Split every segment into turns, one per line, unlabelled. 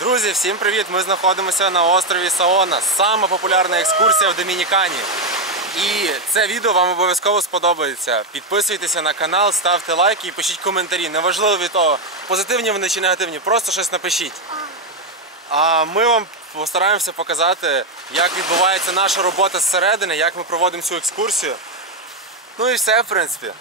Друзі, всім привіт! Ми знаходимося на острові Саона. Сама популярна екскурсія в Домінікані. І це відео вам обов'язково сподобається. Підписуйтеся на канал, ставте лайки і пишіть коментарі. Неважливо від того, позитивні вони чи негативні, просто щось напишіть. А ми вам постараємося показати, як відбувається наша робота зсередини, як ми проводимо цю екскурсію. Ну і все, в принципі.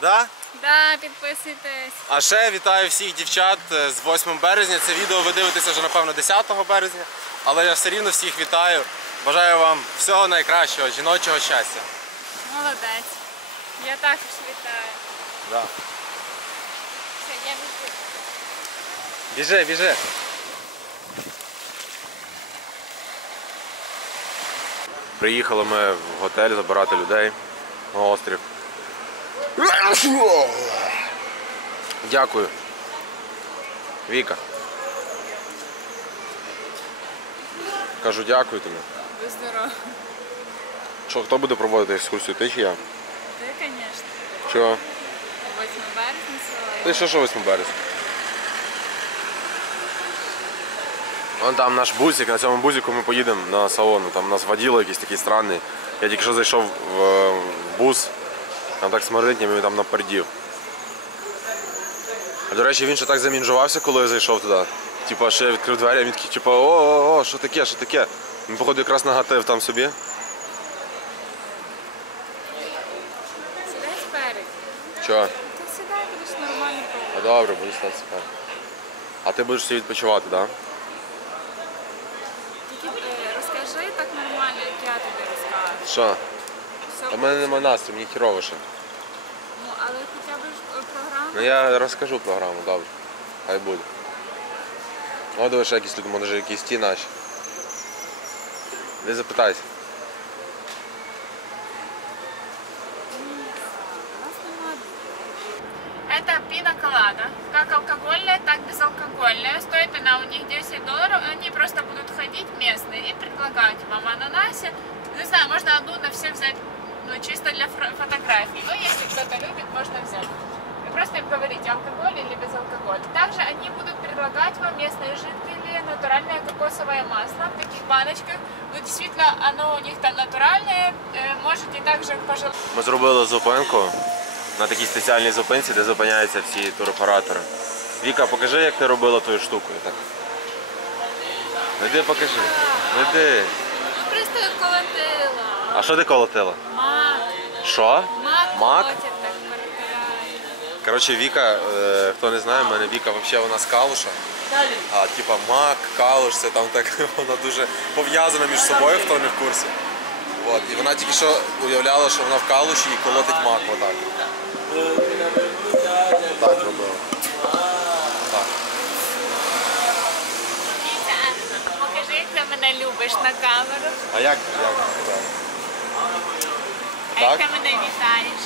Да?
Да, підписуйтесь.
А ще вітаю всіх дівчат е, з 8 березня. Це відео ви дивитеся вже напевно 10 березня, але я все рівно всіх вітаю. Бажаю вам всього найкращого, жіночого щастя.
Молодець. Я також вітаю.
Да.
Все, я біжу.
Біжи, біжи. Приїхали ми в готель забирати людей на острів. Дякую. Віка. Кажу дякую тобі.
Ви здоров.
Що, хто буде проводити екскурсію? Ти чи я?
Ти, звісно.
Чого?
8 березня.
Ти що, що 8 березня? Вон там наш бусик, на цьому бузику ми поїдемо на салону. Там у нас воділо якийсь такий странний. Я тільки що зайшов в, е, в бус, там так смердить, ніби там напердів. А до речі, він ще так замінжувався, коли я зайшов туди. Типа, ще я відкрив двері, а він такий, типа, о-о-о, що таке, що таке? Він, походу, якраз нагатив там собі.
Сідай спереду.
Чого?
Ти сідай, будеш нормально
А добре, буду стати спереду. А ти будеш собі відпочивати, так? Да?
Тільки е, розкажи так нормально, як я тобі розкажу.
Що?
Все
А в мене немає настрою, мені хірово ще.
Ну, але хоча б ж, е, програму.
Ну я розкажу програму, добре. Хай буде. О, диви, ще якісь люди, може якісь ті наші. Не запитайся.
Нас нема. Это пина колада. Как алкогольная, так безалкогольная. Стоит она у них 10 долларов. Они просто будут ходить местные и предлагать вам ананасе. Не знаю, можно одну на всех взять, ну, чисто для фро- фотографий. Но если кто-то любит, можно взять. Вы просто им говорите, алкоголь или без алкоголя. Также они будут предлагать вам местные жидкие натуральное кокосовое масло в таких баночках. Ну, действительно, оно у них там натуральное. Э, Можете также пожелать.
Ми зробили зупинку на такій спеціальній зупинці, де зупиняються всі туроператори. Віка, покажи, як ти робила тою штукою. Так. Ну йди покажи. Ну йди.
Просто колотила.
А що ти колотила? Що?
Мак. Так.
Коротше, Віка, е, хто не знає, в мене Віка взагалі вона з калуша. А типа мак, калуш, це там так вона дуже пов'язана між собою, хто не в курсі. От, і вона тільки що уявляла, що вона в калуші і колотить мак отак. Так робила. Так.
Покажи, як ти мене любиш на камеру.
А як? як? так? Так.
як ти мене вітаєш?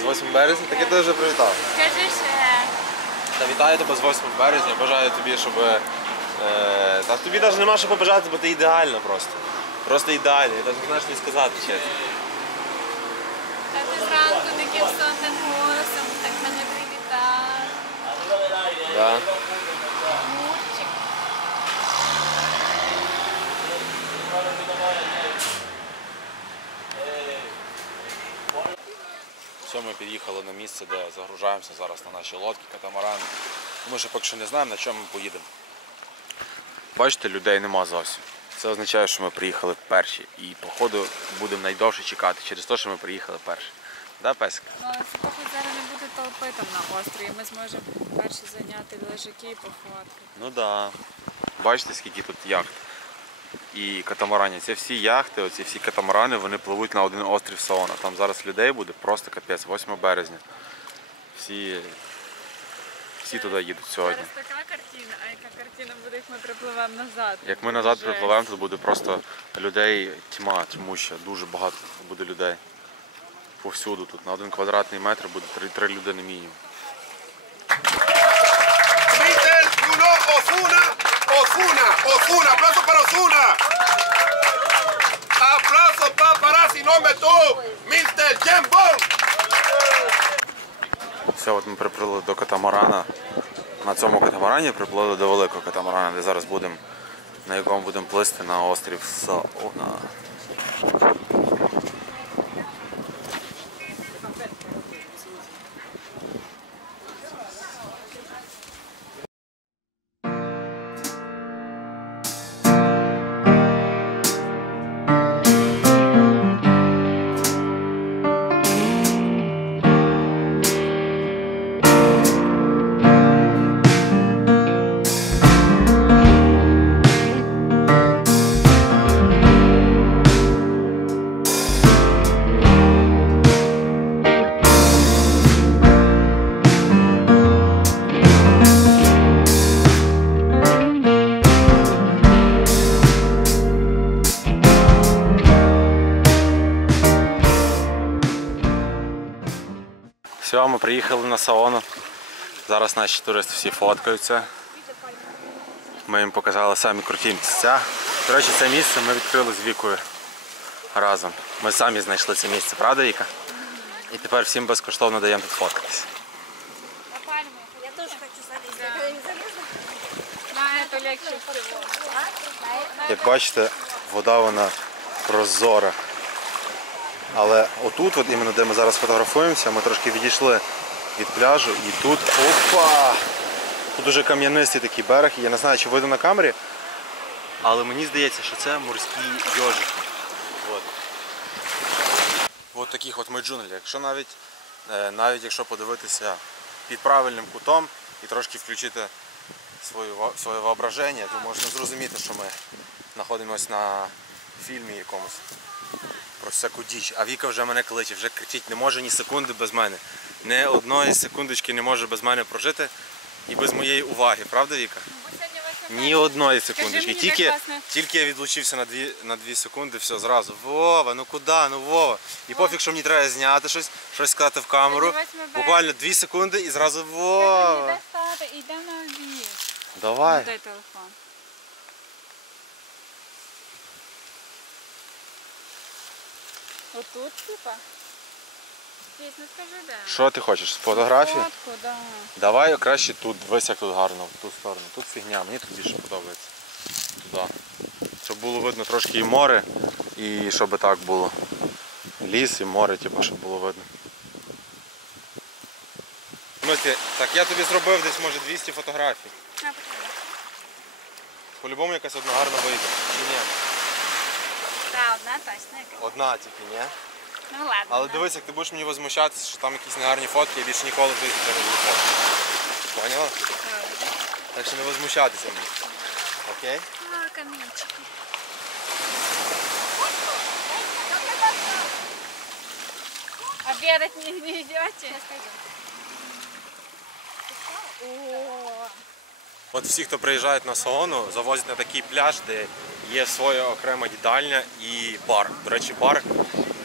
З 8 березня? Так я тебе вже привітав.
Скажи ще.
Та вітаю тебе з 8 березня. Бажаю тобі, щоб. Е, та тобі навіть нема що побажати, бо ти ідеальна просто. Просто ідеальна. Я навіть не знаю, що тобі сказати, чесно.
Та ти зранку таким сонним голосом так мене привітав.
Да? Під'їхали на місце, де загружаємося зараз на наші лодки, катамарани. Ми ще поки що не знаємо, на чому ми поїдемо. Бачите, людей нема зовсім. Це означає, що ми приїхали перші. І походу будемо найдовше чекати через те, що ми приїхали перші. Да, песик?
Ну, походу зараз не буде толпи там на острові. Ми зможемо перші зайняти лежаки і пофоткати.
Ну да. Бачите, скільки тут яхт і катамаранів. Це всі яхти, оці всі катамарани, вони пливуть на один острів Саона. Там зараз людей буде просто капець, 8 березня. Всі, всі туди їдуть сьогодні.
Зараз така картина, а яка картина буде, як ми припливемо назад.
Як ми назад припливемо, тут буде просто людей тьма, тьмуща, дуже багато буде людей. Повсюду тут на один квадратний метр буде три, три людини мінімум.
Osuna, aplauso para Osuna. Aplauso para paparazzi, nombre tú, Mr. Jambon.
Все, от ми приплили до катамарана. на цьому катамарані приплили до великого катамарана, де зараз будемо, на якому будемо плисти на острів Саона. Приїхали на Саону. Зараз наші туристи всі фоткаються. Ми їм показали самі круті місця. До речі, це місце ми відкрили з Вікою разом. Ми самі знайшли це місце, правда, Віка? І тепер всім безкоштовно даємо тут фоткатись.
Я тоже хочу
всего.
Як бачите, вода вона прозора. Але отут, от іменно де ми зараз фотографуємося, ми трошки відійшли від пляжу і тут опа! Тут уже кам'янистий такий берег. Я не знаю, чи видно на камері, але мені здається, що це морські йожики. От. От таких от ми джунглі. Якщо навіть, е, навіть якщо подивитися під правильним кутом і трошки включити свою, своє воображення, то можна зрозуміти, що ми знаходимося на фільмі якомусь про всяку діч. А Віка вже мене кличе, вже кричить, не може ні секунди без мене. Не одної секундочки не може без мене прожити і без моєї уваги, правда, Віка? Ні одної секундочки.
мені,
Тільки, тільки я відлучився на дві, на дві секунди, все зразу. Вова, ну куди? Ну Вова. І пофіг, що мені треба зняти щось, щось сказати в камеру. Буквально дві секунди і зразу Вова.
йдемо на обід.
Давай.
Дай телефон. Отут, типа? Здесь, ну скажи, да.
Що ти хочеш? З Фотографії?
Фотку, да.
Давай краще тут, дивись, як тут гарно, в ту сторону. Тут фігня, мені тут більше подобається. Туди. Щоб було видно трошки і море, і щоб так було. Ліс і море, типу, щоб було видно. Мислі, так я тобі зробив десь може 200 фотографій.
На.
По-любому якась одна гарна вийде. Чи ні?
Да, одна точно.
Одна тільки, ні?
Ну ладно.
Але дивись, як ти будеш мені возмущатися, що там якісь негарні фотки, я більше ніколи в житті не буду фоткати. Поняла? Так що не возмущатися мені. Окей?
А, каменчики.
Обедать не, не идете?
Сейчас пойдем.
О,
От всі, хто приїжджають на Саону, завозять на такий пляж, де є своя окрема їдальня і бар. До речі, бар,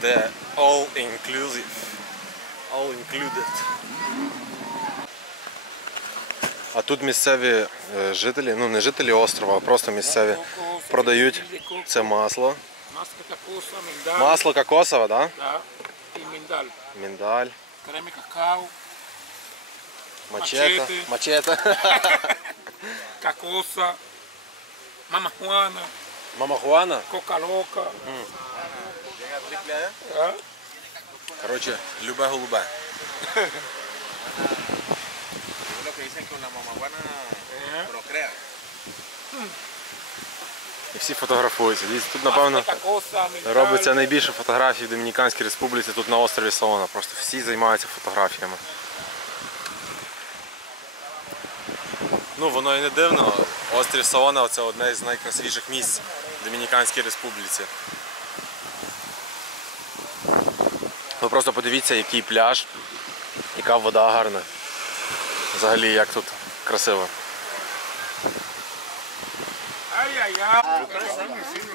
де all inclusive. All included. А тут місцеві е, жителі, ну не жителі острова, а просто місцеві продають це масло.
Масло
кокосове, так?
да, и миндаль.
Да? Миндаль,
Крем какао,
мачете.
Мачете. Кокоса, мама Juana,
Мама Хуана.
coca loca. Да?
Коротше, любе голубе. І всі фотографуються. Дивіться, Тут, напевно, робиться найбільше фотографій в Домініканській Республіці тут на острові Саона. Просто всі займаються фотографіями. Ну, воно і не дивно. Острів Саона це одне з найкрасивіших місць Домініканській Республіці. Ви просто подивіться, який пляж, яка вода гарна. Взагалі, як тут красиво.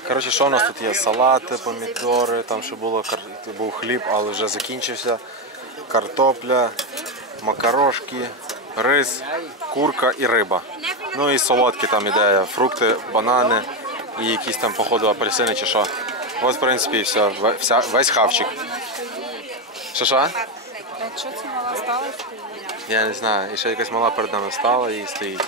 Коротше, що у нас тут є? Салати, помідори, там ще було був хліб, але вже закінчився. Картопля, макарошки, рис, курка і риба. Ну і солодкі там іде, фрукти, банани і якісь там, походу, апельсини чи що. Ось, в принципі, все, вся, весь хавчик. Що що?
а что тебе мало осталось?
Я не знаю, і ще якась мала перед нами встала і стоїть.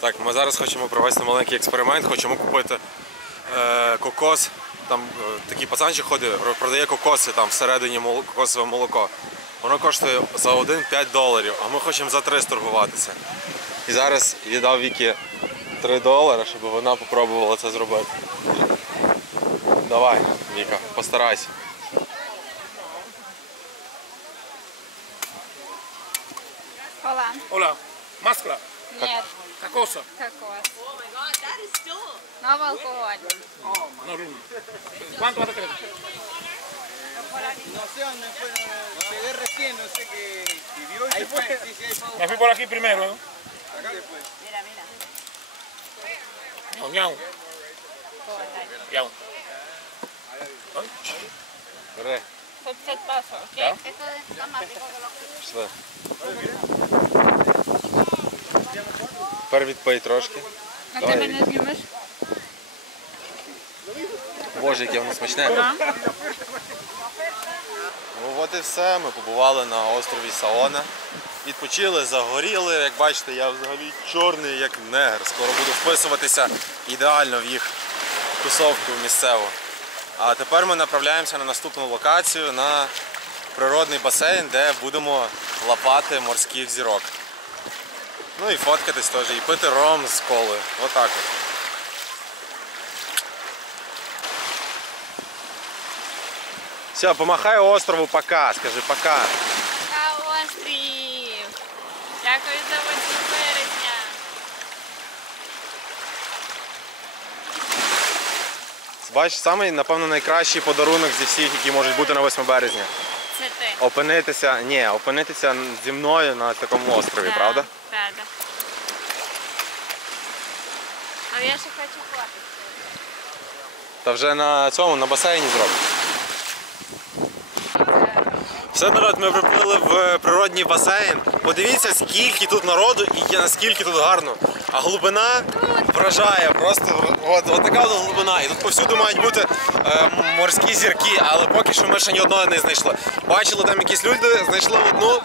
Так, ми зараз хочемо провести маленький експеримент, хочемо купити е, кокос. Там е, такий пацанчик ходить, продає кокоси там всередині мол- кокосове молоко. Воно коштує за один 5 доларів, а ми хочемо за 3 торгуватися. І зараз віддав Вікі 3 долари, щоб вона спробувала це зробити. Давай, Віка, постарайся.
Hola.
Hola.
Нет,
¿Qué cosa?
кокос. Новый алкоголь.
No, rum.
No sé dónde fue, llegué recién, no sé qué. Si vio y se fue. Sí, sí, ahí fue.
Me fui por aquí primero, ¿eh?
Acá después.
Ñau, ñau. Ñau. Ay,
Бери,
50 pesos, ¿ok? Esto es más rico que lo.
Тепер відпий трошки.
А
Давай.
ти мене знімеш?
Боже, яке воно смачне. От і все. Ми побували на острові Саона. Відпочили, загоріли. Як бачите, я взагалі чорний, як негр. Скоро буду вписуватися ідеально в їх тусовку місцеву. А тепер ми направляємося на наступну локацію на природний басейн, де будемо лапати морських зірок. Ну і фоткатись теж, і пити ром з колою. Отак от. Все, помахай острову пока, скажи пока.
На острів. Дякую за 8 березня.
Бачиш, самий, напевно, найкращий подарунок зі всіх, які можуть бути на 8 березня.
Це ти.
Опинитися, ні, опинитися зі мною на такому острові, правда?
Так, так. Але я ще хочу фотки.
Та вже на цьому, на басейні зробимо. Все, народ, ми приплили в природній басейн. Подивіться, скільки тут народу і наскільки тут гарно. А глибина вражає, просто от, от така от глибина. І тут повсюди мають бути е, морські зірки, але поки що ми ще ні одного не знайшли. Бачили там якісь люди, знайшли одну.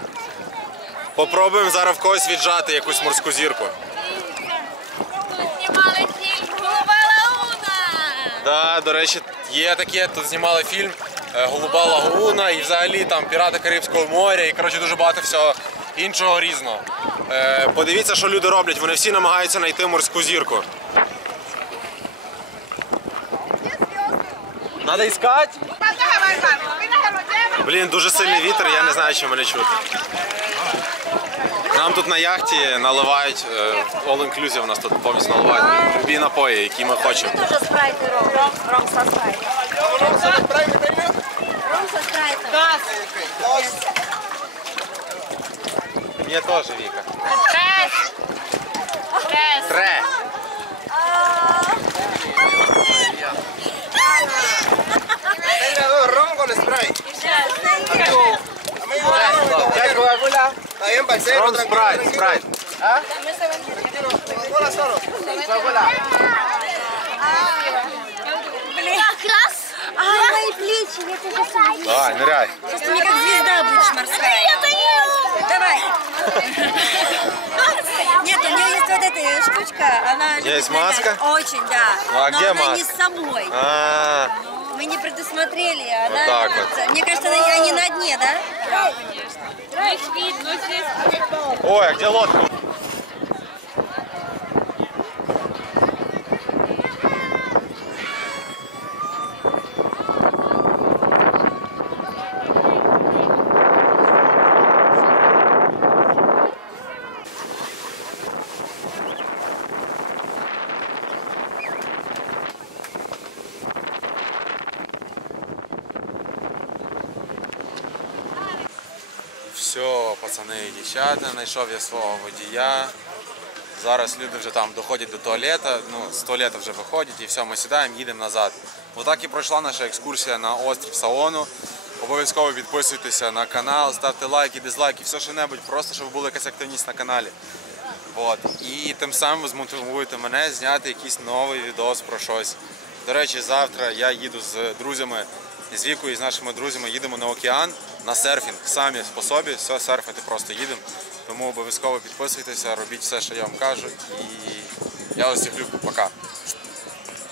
Попробуємо зараз в когось віджати якусь морську зірку.
Знімали фільм Голуба Лагуна.
Да, до речі, є таке, тут знімали фільм Голуба Лагуна і взагалі там Пірати Карибського моря і коротше дуже багато всього іншого різного. Е, подивіться, що люди роблять. Вони всі намагаються знайти морську зірку. Надо іскати? Блін, дуже сильний вітер, я не знаю, чи мене чути. Нам тут на яхті наливають е, all inclusive, у нас тут повністю наливають любі напої, які ми хочемо.
Тоже спрайт и со спрайтом.
Мені теж Віка.
Трес. Трес.
Тре.
Tenga dos ron con Sprite. Amigo,
П'ять Кока-Кола.
Está bien, parcero.
Ром
tranquilo,
спрайт,
tranquilo.
спрайт.
Coca-Cola solo.
плечи, я тебя сейчас
Давай, ныряй.
Сейчас ты мне как звезда будешь морская. Давай. Нет, у нее есть вот эта штучка, она
Есть маска?
Очень, да.
Ну, а
Но
где
она не
маска?
с собой.
А,
Мы не предусмотрели. Она,
так вот.
Мне кажется, она не на дне, да?
Их видно здесь.
Ой, а где лодка? Пацани знайшов я свого водія. Зараз люди вже там доходять до туалета, ну, з туалета вже виходять і все, ми сідаємо, їдемо назад. Отак і пройшла наша екскурсія на острів Саону. Обов'язково підписуйтеся на канал, ставте лайки, дизлайки, все що небудь, просто щоб була якась активність на каналі. От. І тим самим ви змотивуєте мене зняти якийсь новий відос про щось. До речі, завтра я їду з друзями з вікою і з нашими друзями їдемо на океан на серфінг. Самі по собі, все серфити просто їдемо. Тому обов'язково підписуйтеся, робіть все, що я вам кажу. І я вас люблю. Пока.